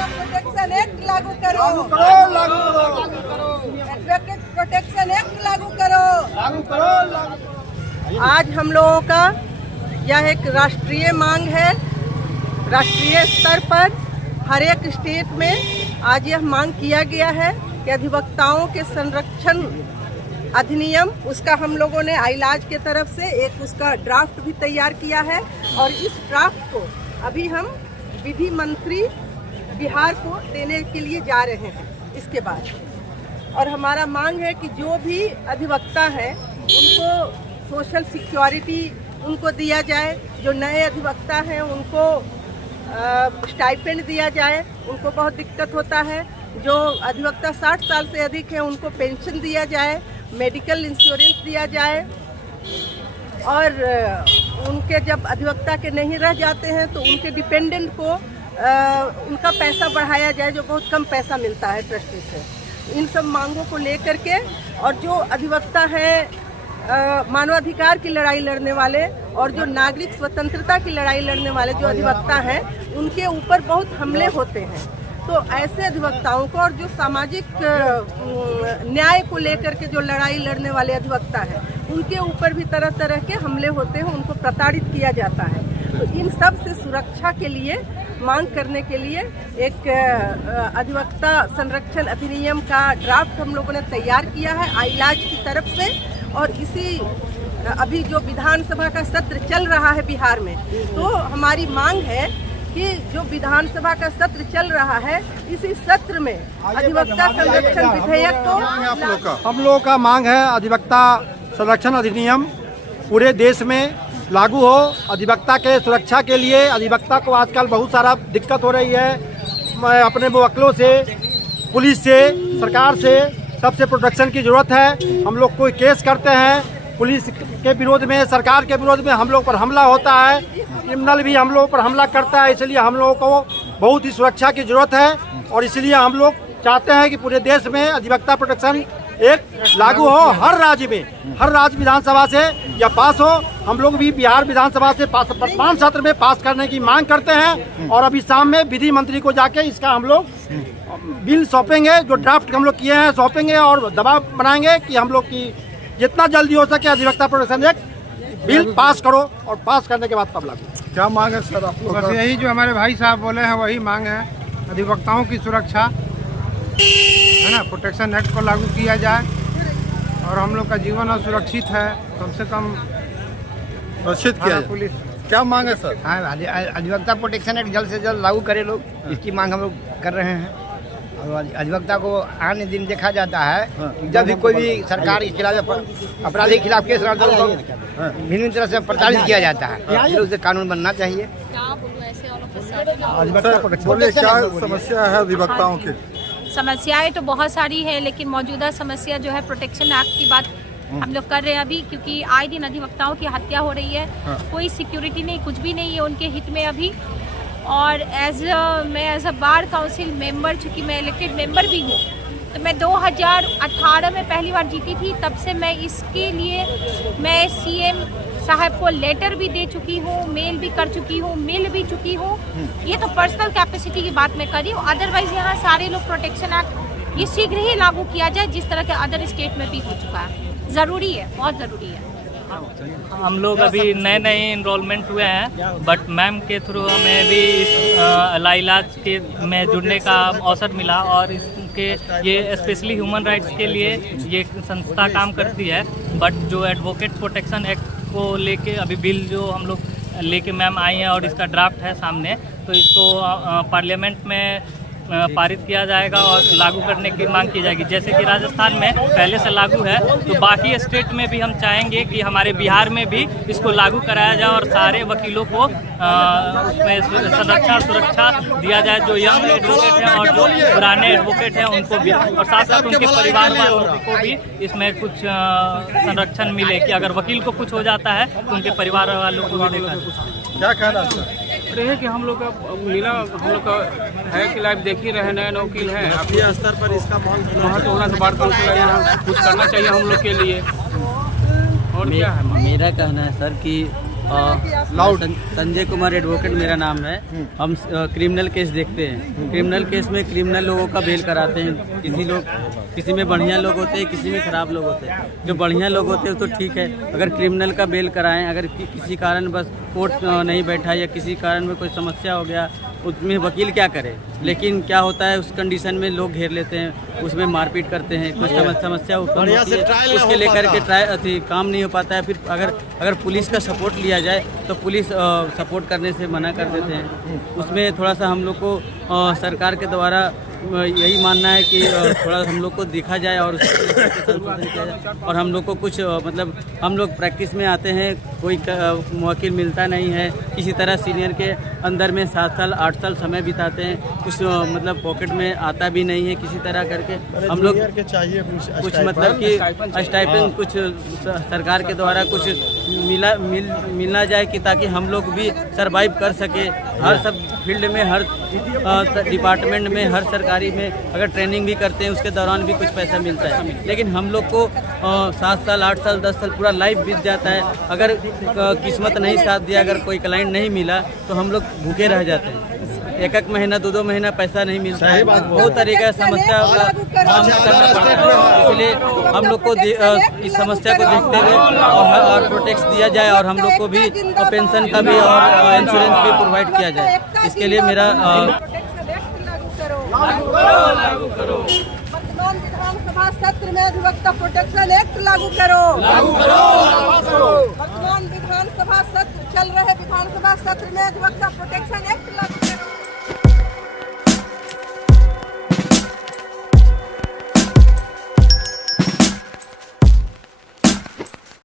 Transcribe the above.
Protection act लागू करो, advocate protection act लागू करो। आज हम लोगों का यह एक राष्ट्रीय मांग है। राष्ट्रीय स्तर पर हर एक स्टेट में आज यह मांग किया गया है कि अधिवक्ताओं के संरक्षण अधिनियम, उसका हम लोगों ने आइलाज के तरफ से एक उसका ड्राफ्ट भी तैयार किया है और इस ड्राफ्ट को अभी हम विधि मंत्री बिहार को देने के लिए जा रहे हैं इसके बाद। और हमारा मांग है कि जो भी अधिवक्ता है उनको सोशल सिक्योरिटी उनको दिया जाए, जो नए अधिवक्ता हैं उनको स्टाइपेंड दिया जाए, उनको बहुत दिक्कत होता है। जो अधिवक्ता 60 साल से अधिक है उनको पेंशन दिया जाए, मेडिकल इंश्योरेंस दिया जाए और उनके जब अधिवक्ता के नहीं रह जाते हैं तो उनके डिपेंडेंट को उनका पैसा बढ़ाया जाए, जो बहुत कम पैसा मिलता है ट्रस्टी से। इन सब मांगों को लेकर के और जो अधिवक्ता हैं मानवाधिकार की लड़ाई लड़ने वाले और जो नागरिक स्वतंत्रता की लड़ाई लड़ने वाले जो अधिवक्ता हैं उनके ऊपर बहुत हमले होते हैं। तो ऐसे अधिवक्ताओं को और जो सामाजिक न्याय को लेकर के जो लड़ाई लड़ने वाले अधिवक्ता हैं उनके ऊपर भी तरह तरह के हमले होते हैं, उनको प्रताड़ित किया जाता है। तो इन सब से सुरक्षा के लिए मांग करने के लिए एक अधिवक्ता संरक्षण अधिनियम का ड्राफ्ट हम लोगों ने तैयार किया है आइलाज की तरफ से। और इसी अभी जो विधानसभा का सत्र चल रहा है बिहार में, तो हमारी मांग है कि जो विधानसभा का सत्र चल रहा है इसी सत्र में अधिवक्ता संरक्षण विधेयक को हम लोगों का मांग है अधिवक्ता संरक्षण अधिनियम पूरे देश में लागू हो। अधिवक्ता के सुरक्षा के लिए अधिवक्ता को आजकल बहुत सारा दिक्कत हो रही है। मैं अपने मुवक्किलों से, पुलिस से, सरकार से सबसे प्रोटेक्शन की जरूरत है। हम लोग कोई केस करते हैं पुलिस के विरोध में, सरकार के विरोध में, हम लोग पर हमला होता है, क्रिमिनल भी हम लोग पर हमला करता है। इसलिए हम लोगों को बहुत ही सुरक्षा की जरूरत है और इसलिए हम लोग चाहते हैं कि पूरे देश में अधिवक्ता प्रोटेक्शन एक लागू हो। हर राज्य में, हर राज्य विधानसभा से या पास हो। हम लोग भी बिहार विधानसभा से वर्तमान सत्र में पास करने की मांग करते हैं और अभी शाम में विधि मंत्री को जाके इसका हम लोग बिल सौंपेंगे, जो ड्राफ्ट हम लोग किए हैं सौंपेंगे और दबाव बनाएंगे कि हम लोग की जितना जल्दी हो सके अधिवक्ता प्रोटेक्शन एक्ट बिल पास करो और पास करने के बाद तब लागू। क्या मांग है सर आप लोग? बस यही जो हमारे भाई साहब बोले हैं वही मांग है। अधिवक्ताओं की सुरक्षा है ना, प्रोटेक्शन एक्ट को लागू किया जाए और हम लोग का जीवन सुरक्षित है, कम से कम सुरक्षित किया जाए। पुलिस क्या मांग है सर? हाँ, अधिवक्ता प्रोटेक्शन एक्ट जल्द से जल्द लागू करे लोग, इसकी मांग हम लोग कर रहे हैं। और अधिवक्ता को आने दिन देखा जाता है जब भी कोई भी सरकार के खिलाफ अपराधी के खिलाफ केस लड़ता है भिन्न तरह से प्रताड़ित किया जाता है। उसे कानून बनना चाहिए। बोलिए क्या समस्या है अधिवक्ताओं की? समस्याएं तो बहुत सारी है, लेकिन मौजूदा समस्या जो है प्रोटेक्शन एक्ट की बात हम लोग कर रहे हैं अभी, क्योंकि आए दिन अधिवक्ताओं की हत्या हो रही है। कोई सिक्योरिटी नहीं, कुछ भी नहीं है उनके हित में अभी। और मैं as a bar council member, चूँकि मैं इलेक्टेड मेंबर भी हूँ, तो मैं 2018 में पहली बार जीती थी। तब से मैं इसके लिए मैं सीएम साहब को लेटर भी दे चुकी हूँ, मेल भी कर चुकी हूँ, मिल भी चुकी हूँ। ये तो पर्सनल कैपेसिटी की बात मैं कर रही हूँ। अदरवाइज यहाँ सारे लोग प्रोटेक्शन एक्ट ये शीघ्र ही लागू किया जाए, जिस तरह के अदर स्टेट में भी हो चुका है। ज़रूरी है, बहुत ज़रूरी है। हम लोग अभी नए नए इनरोलमेंट हुए हैं, बट मैम के थ्रू हमें भी इस इलाज के में जुड़ने का अवसर मिला और इसके ये स्पेशली ह्यूमन राइट्स के लिए ये संस्था काम करती है। बट जो एडवोकेट प्रोटेक्शन एक्ट को लेके अभी बिल जो हम लोग लेके मैम आई हैं और इसका ड्राफ्ट है सामने, तो इसको पार्लियामेंट में पारित किया जाएगा और लागू करने की मांग की जाएगी। जैसे कि राजस्थान में पहले से लागू है, तो बाकी स्टेट में भी हम चाहेंगे कि हमारे बिहार में भी इसको लागू कराया जाए और सारे वकीलों को उसमें सुरक्षा दिया जाए, जो यंग एडवोकेट हैं और जो पुराने एडवोकेट हैं उनको भी, और साथ साथ उनके परिवार वालों को भी इसमें कुछ संरक्षण मिले कि अगर वकील को कुछ हो जाता है तो उनके परिवार वालों को भी देखा जाए। क्या कहना है? है कि हम लोग का मिला, हम लोग का है कि लाइव देख ही रहे, नए वकील हैं। अपने स्तर पर इसका महत्व होना से बार काउंसिल यहाँ कुछ करना चाहिए हम लोग के लिए। और क्या है मेरा कहना है सर कि संजय कुमार एडवोकेट मेरा नाम है। हम क्रिमिनल केस देखते हैं। क्रिमिनल केस में क्रिमिनल लोगों का बेल कराते हैं। किसी में बढ़िया लोग होते हैं, किसी में खराब लोग होते हैं। जो बढ़िया लोग होते हैं तो ठीक है, अगर क्रिमिनल का बेल कराएं, अगर किसी कारण बस कोर्ट नहीं बैठा या किसी कारण में कोई समस्या हो गया, उसमें वकील क्या करे। लेकिन क्या होता है, उस कंडीशन में लोग घेर लेते हैं, उसमें मारपीट करते हैं, कुछ समस्या उत्पन्न होती है, उसके लेकर के काम नहीं हो पाता है। फिर अगर पुलिस का सपोर्ट लिया जाए तो पुलिस सपोर्ट करने से मना कर देते हैं। उसमें थोड़ा सा हम लोग को सरकार के द्वारा यही मानना है कि थोड़ा हम लोग को देखा जाए और संशोधन किया जाए। और हम लोग को कुछ मतलब हम लोग प्रैक्टिस में आते हैं, कोई वकील मिलता नहीं है, किसी तरह सीनियर के अंदर में 7 साल 8 साल समय बिताते हैं, कुछ मतलब पॉकेट में आता भी नहीं है किसी तरह करके। हम लोग कुछ मतलब कि स्टाइपेंड कुछ सरकार के द्वारा कुछ मिलना जाए कि ताकि हम लोग भी सरवाइव कर सके। हर सब फील्ड में, हर डिपार्टमेंट में, हर सरकारी में अगर ट्रेनिंग भी करते हैं उसके दौरान भी कुछ पैसा मिलता है। लेकिन हम लोग को 7 साल 8 साल 10 साल पूरा लाइफ बीत जाता है। अगर किस्मत नहीं साथ दिया, अगर कोई क्लाइंट नहीं मिला तो हम लोग भूखे रह जाते हैं। एक महीना 2 महीना पैसा नहीं मिलता है। बहुत तरीके की समस्या का सामना करना पड़ता है। इसलिए हम लोग को इस समस्या को देखते हुए और प्रोटेक्ट दिया जाए और हम लोग को भी पेंशन का भी और इंश्योरेंस भी प्रोवाइड किया जाए। इसके लिए मेरा वर्तमान विधानसभा सत्र में अधिवक्ता प्रोटेक्शन एक्ट लागू करो। वर्तमान विधानसभा सत्र चल रहे विधानसभा सत्र में अधिवक्ता प्रोटेक्शन एक्ट लागू